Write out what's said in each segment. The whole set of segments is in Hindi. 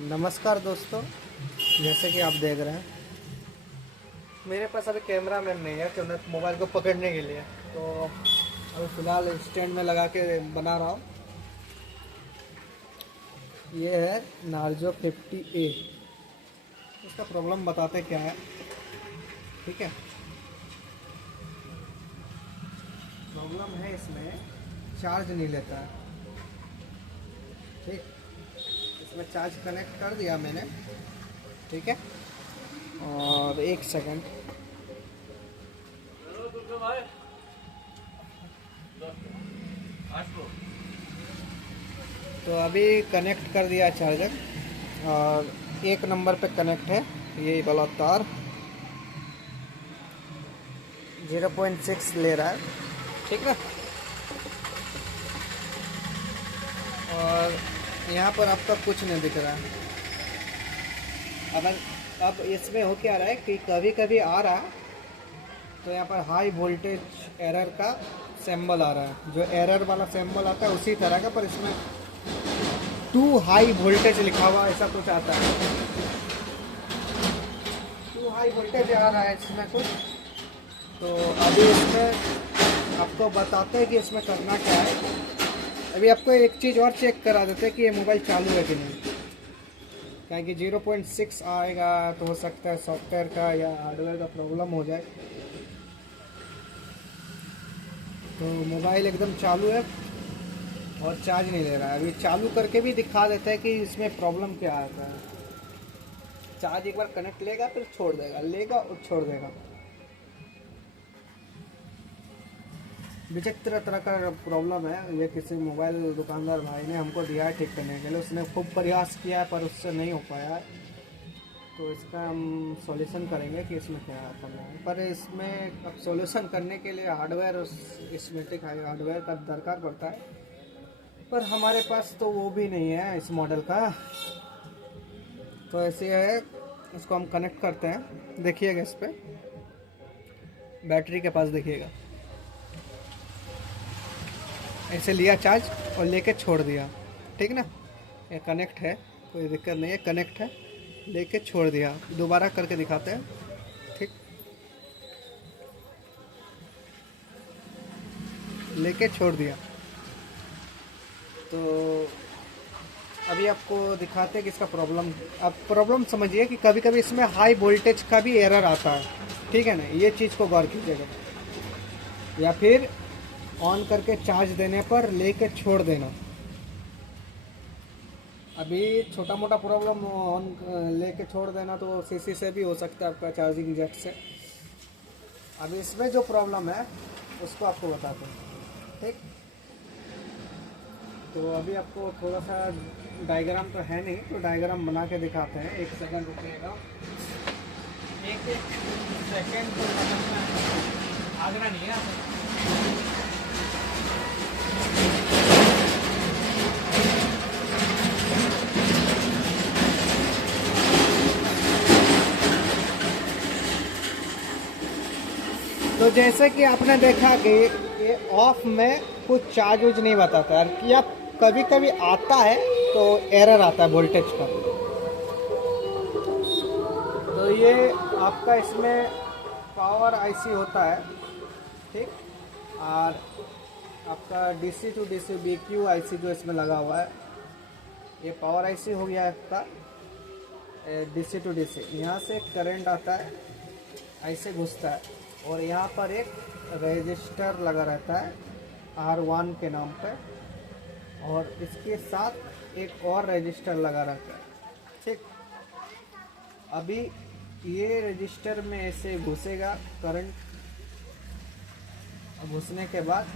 नमस्कार दोस्तों, जैसे कि आप देख रहे हैं मेरे पास अभी कैमरा मैन नहीं है कि मैं मोबाइल को पकड़ने के लिए, तो अभी फ़िलहाल स्टैंड में लगा के बना रहा हूँ। ये है नार्जो 50A। इसका प्रॉब्लम बताते क्या है। ठीक है, प्रॉब्लम है इसमें चार्ज नहीं लेता है। ठीक, इसमें चार्ज कनेक्ट कर दिया मैंने। ठीक है, और एक सेकंड, तो अभी कनेक्ट कर दिया चार्जर और एक नंबर पे कनेक्ट है ये वाला तार। 0.6 ले रहा है, ठीक ना। और यहाँ पर आपका कुछ नहीं दिख रहा है। अब इसमें हो क्या रहा है कि कभी कभी आ रहा है तो यहाँ पर हाई वोल्टेज एरर का सिंबल आ रहा है। जो एरर वाला सिंबल आता है उसी तरह का, पर इसमें टू हाई वोल्टेज लिखा हुआ ऐसा कुछ आता है। टू हाई वोल्टेज आ रहा है इसमें कुछ। तो अभी इसमें आपको बताते हैं कि इसमें करना क्या है। अभी आपको एक चीज़ और चेक करा देते हैं कि ये मोबाइल चालू है कि नहीं। क्या कि 0.6 आएगा तो हो सकता है सॉफ्टवेयर का या हार्डवेयर का प्रॉब्लम हो जाए। तो मोबाइल एकदम चालू है और चार्ज नहीं ले रहा है। अभी चालू करके भी दिखा देता है कि इसमें प्रॉब्लम क्या आता है। चार्ज एक बार कनेक्ट लेगा फिर छोड़ देगा, लेगा और छोड़ देगा। विचित्र तरह का प्रॉब्लम है ये। किसी मोबाइल दुकानदार भाई ने हमको दिया है ठीक करने के लिए। उसने खूब प्रयास किया है पर उससे नहीं हो पाया है। तो इसका हम सॉल्यूशन करेंगे कि इसमें क्या करना है। पर इसमें अब सॉल्यूशन करने के लिए हार्डवेयर, स्मेटिक हार्डवेयर का दरकार पड़ता है, पर हमारे पास तो वो भी नहीं है इस मॉडल का। तो ऐसे है, इसको हम कनेक्ट करते हैं। देखिएगा इस पर बैटरी के पास देखिएगा, ऐसे लिया चार्ज और लेके छोड़ दिया। ठीक ना, ये कनेक्ट है, कोई दिक्कत नहीं है, कनेक्ट है, लेके छोड़ दिया। दोबारा करके दिखाते हैं। ठीक, लेके छोड़ दिया। तो अभी आपको दिखाते हैं कि इसका प्रॉब्लम। अब प्रॉब्लम समझिए कि कभी कभी इसमें हाई वोल्टेज का भी एरर आता है। ठीक है ना, ये चीज़ को गौर कीजिएगा। या फिर ऑन करके चार्ज देने पर लेके छोड़ देना। अभी छोटा मोटा प्रॉब्लम ऑन लेके छोड़ देना तो सीसी से भी हो सकता है, आपका चार्जिंग जैक से। अभी इसमें जो प्रॉब्लम है उसको आपको बताते हैं। ठीक, तो अभी आपको थोड़ा सा डायग्राम तो है नहीं, तो डायग्राम बना के दिखाते हैं। एक सेकंड रुकिएगा, एक सेकंड तो आगरा नहीं है। तो जैसे कि आपने देखा कि ये ऑफ में कुछ चार्ज उज नहीं बताता है, या कभी कभी आता है तो एरर आता है वोल्टेज का। तो ये आपका इसमें पावर आईसी होता है। ठीक, और आपका DC to DC BQ IC जो इसमें लगा हुआ है, ये पावर आईसी हो गया आपका डीसी टू डीसी। यहाँ से करंट आता है, ऐसे घुसता है, और यहाँ पर एक रजिस्टर लगा रहता है R1 के नाम पे, और इसके साथ एक और रजिस्टर लगा रहता है। ठीक, अभी ये रजिस्टर में ऐसे घुसेगा करंट। घुसने के बाद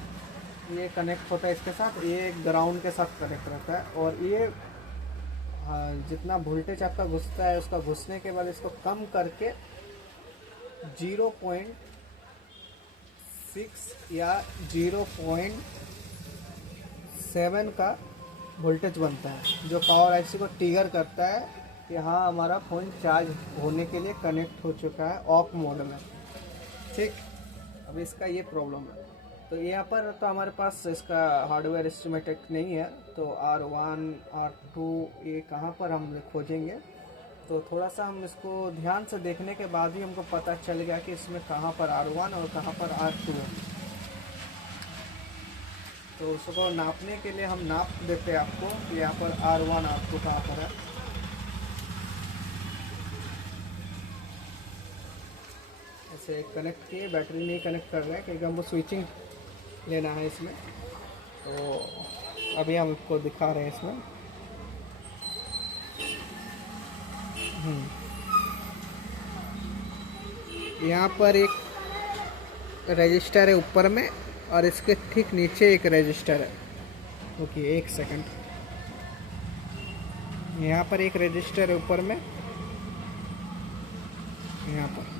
ये कनेक्ट होता है इसके साथ, ये ग्राउंड के साथ कनेक्ट रहता है। और ये जितना वोल्टेज आपका घुसता है उसका घुसने के बाद इसको कम करके 0.6 या 0.7 का वोल्टेज बनता है, जो पावर आईसी को ट्रिगर करता है कि हाँ हमारा फ़ोन चार्ज होने के लिए कनेक्ट हो चुका है ऑफ मोड में। ठीक, अब इसका ये प्रॉब्लम है। तो तो यहाँ पर तो हमारे पास इसका हार्डवेयर एस्टिमेटेड नहीं है, तो R1 R2 ये कहाँ पर हम खोजेंगे। तो थोड़ा सा हम इसको ध्यान से देखने के बाद ही हमको पता चल गया कि इसमें कहाँ पर R1 और कहाँ पर R2 है। तो उसको नापने के लिए हम नाप देते हैं आपको कि यहाँ पर R1 R2 कहाँ पर है। ऐसे कनेक्ट किए, बैटरी नहीं कनेक्ट कर रहे हैं क्योंकि हमको स्विचिंग लेना है इसमें। तो अभी हम इसको दिखा रहे हैं इसमें। यहाँ पर एक रजिस्टर है ऊपर में, और इसके ठीक नीचे एक रजिस्टर है। ओके, एक सेकंड। यहाँ पर एक रजिस्टर है ऊपर में, यहाँ पर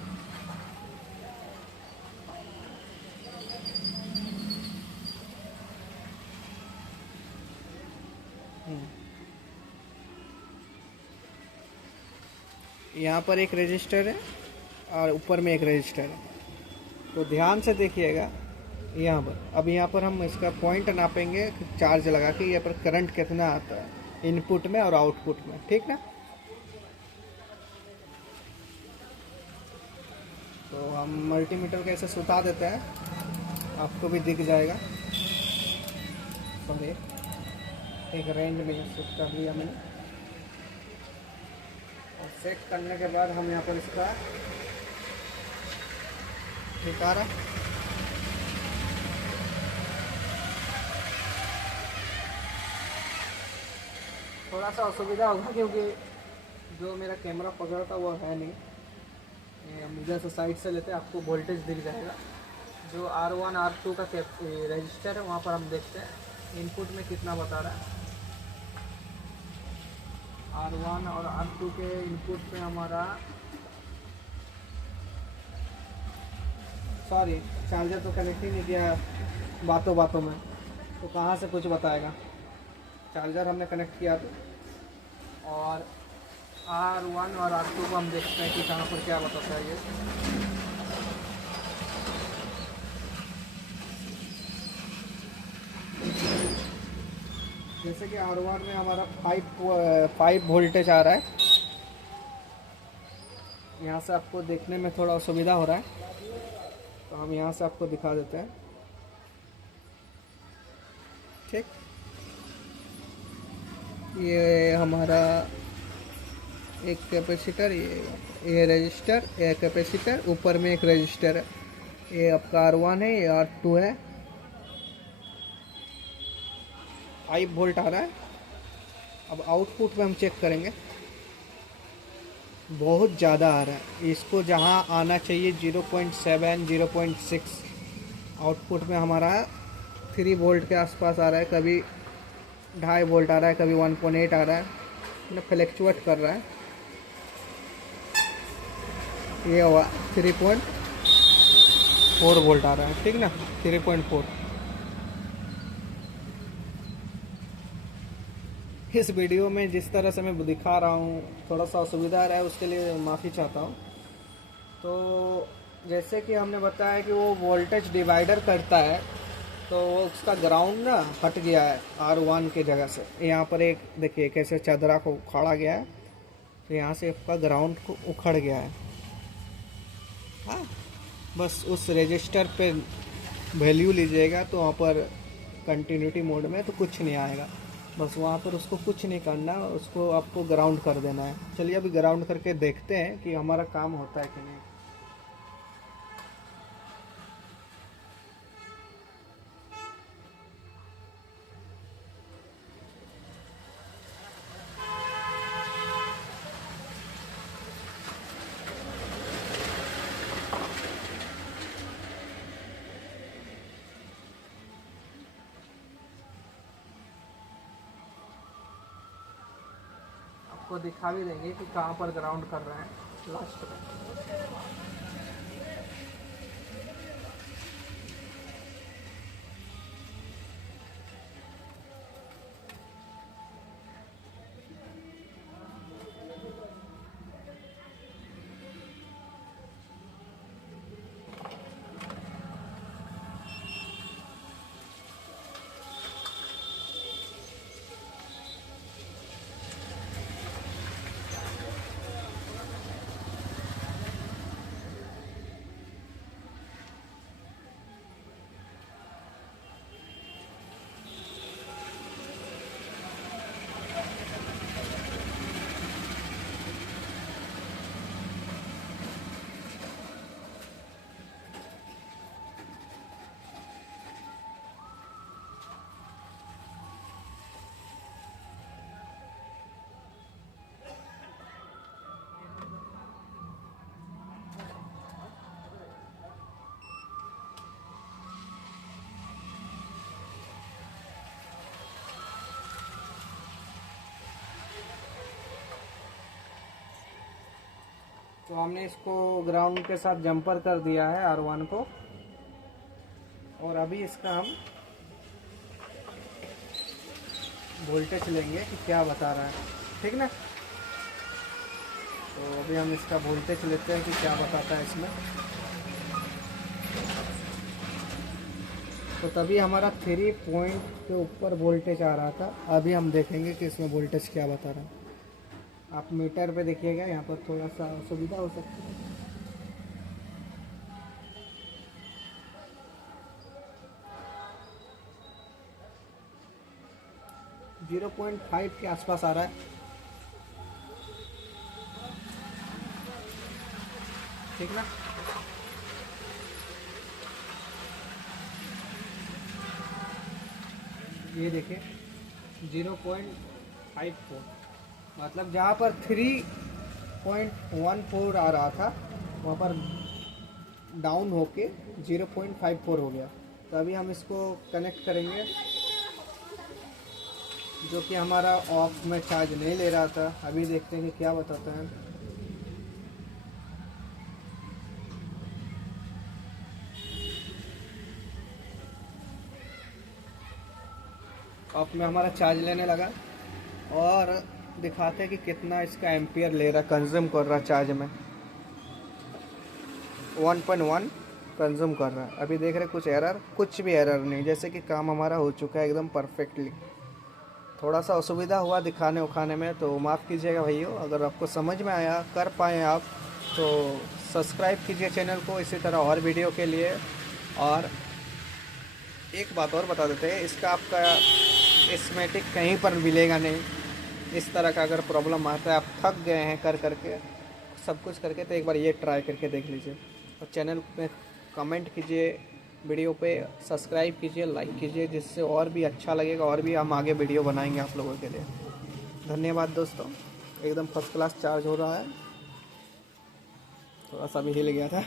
यहाँ पर एक रजिस्टर है और ऊपर में एक रजिस्टर है। तो ध्यान से देखिएगा यहाँ पर। अब यहाँ पर हम इसका पॉइंट नापेंगे चार्ज लगा के, यहाँ पर करंट कितना आता है इनपुट में और आउटपुट में, ठीक ना। तो हम मल्टीमीटर को ऐसे सुता देते हैं, आपको भी दिख जाएगा। सॉरी, एक रेंज में सेट कर लिया मैंने। और सेट करने के बाद हम यहाँ पर इसका दिखा रहा, थोड़ा सा असुविधा होगा क्योंकि जो मेरा कैमरा पकड़ता वो है नहीं। हम इधर से साइड से लेते हैं, आपको वोल्टेज दिख जाएगा। जो R1 R2 का रजिस्टर है वहाँ पर हम देखते हैं इनपुट में कितना बता रहा है। R1 और R2 के इनपुट में हमारा, सॉरी चार्जर तो कनेक्ट ही नहीं किया बातों बातों में, तो कहाँ से कुछ बताएगा। चार्जर हमने कनेक्ट किया था, और R1 और R2 को हम देखते हैं कि कहाँ पर क्या बताता है ये। जैसे कि R1 में हमारा 5 वोल्टेज आ रहा है। यहाँ से आपको देखने में थोड़ा असुविधा हो रहा है, तो हम यहाँ से आपको दिखा देते हैं, ठीक। ये हमारा एक कैपेसिटर, ये रजिस्टर, ये कैपेसिटर, ऊपर में एक रजिस्टर है। ये आपका R1 है, ये R2 है। 5 वोल्ट आ रहा है। अब आउटपुट में हम चेक करेंगे, बहुत ज़्यादा आ रहा है। इसको जहाँ आना चाहिए 0.7 0.6, आउटपुट में हमारा 3 वोल्ट के आसपास आ रहा है। कभी 2.5 वोल्ट आ रहा है, कभी 1.8 आ रहा है, मतलब फ्लैक्चुएट कर रहा है। ये हुआ 3.4 वोल्ट आ रहा है, ठीक ना, 3.4। इस वीडियो में जिस तरह से मैं दिखा रहा हूँ थोड़ा सा असुविधा आ रहा है, उसके लिए माफ़ी चाहता हूँ। तो जैसे कि हमने बताया कि वो वोल्टेज डिवाइडर करता है, तो उसका ग्राउंड ना हट गया है R1 के जगह से। यहाँ पर एक देखिए कैसे चदरा को उखाड़ा गया है, तो यहाँ से आपका ग्राउंड को उखड़ गया है। हाँ, बस उस रजिस्टर पे वैल्यू लीजिएगा तो वहाँ पर कंटिन्यूटी मोड में तो कुछ नहीं आएगा। बस वहाँ पर उसको कुछ नहीं करना, उसको आपको ग्राउंड कर देना है। चलिए अभी ग्राउंड करके देखते हैं कि हमारा काम होता है कि नहीं। आपको दिखा भी देंगे कि कहाँ पर ग्राउंड कर रहे हैं लास्ट में। तो हमने इसको ग्राउंड के साथ जंपर कर दिया है R1 को, और अभी इसका हम वोल्टेज लेंगे कि क्या बता रहा है, ठीक ना। तो अभी हम इसका वोल्टेज लेते हैं कि क्या बताता है इसमें। तो तभी हमारा 3 पॉइंट के ऊपर वोल्टेज आ रहा था। अभी हम देखेंगे कि इसमें वोल्टेज क्या बता रहा है। आप मीटर पे देखिएगा, यहाँ पर थोड़ा सा असुविधा हो सकती है। जीरो 0.5 के आसपास आ रहा है, ठीक ना। ये देखिए 0.54, मतलब जहाँ पर 3.14 आ रहा था वहाँ पर डाउन होके 0.54 हो गया। तो अभी हम इसको कनेक्ट करेंगे, जो कि हमारा ऑफ में चार्ज नहीं ले रहा था। अभी देखते हैं कि क्या बताता है। ऑफ में हमारा चार्ज लेने लगा, और दिखाते हैं कि कितना इसका एम्पियर ले रहा, कंज्यूम कर रहा चार्ज में। 1.1 कंज्यूम कर रहा है। अभी देख रहे कुछ एरर, कुछ भी एरर नहीं, जैसे कि काम हमारा हो चुका है एकदम परफेक्टली। थोड़ा सा असुविधा हुआ दिखाने उखाने में, तो माफ़ कीजिएगा भाइयों। अगर आपको समझ में आया, कर पाए आप, तो सब्सक्राइब कीजिए चैनल को इसी तरह और वीडियो के लिए। और एक बात और बता देते हैं, इसका आपका एस्मेटिक कहीं पर मिलेगा नहीं। इस तरह का अगर प्रॉब्लम आता है, आप थक गए हैं कर करके सब कुछ करके, तो एक बार ये ट्राई करके देख लीजिए। और चैनल में कमेंट कीजिए, वीडियो पे सब्सक्राइब कीजिए, लाइक कीजिए, जिससे और भी अच्छा लगेगा, और भी हम आगे वीडियो बनाएंगे आप लोगों के लिए। धन्यवाद दोस्तों। एकदम फर्स्ट क्लास चार्ज हो रहा है। थोड़ा सा भी हिल गया था।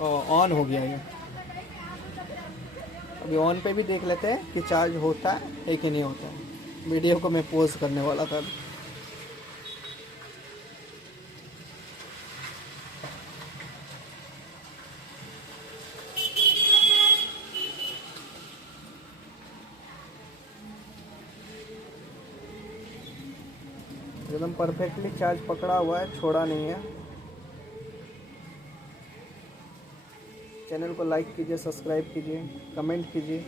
ऑन हो गया ये। अभी ऑन पे भी देख लेते हैं कि चार्ज होता है कि नहीं होता है। वीडियो को मैं पॉज करने वाला था। एकदम परफेक्टली चार्ज पकड़ा हुआ है, छोड़ा नहीं है। चैनल को लाइक कीजिए, सब्सक्राइब कीजिए, कमेंट कीजिए।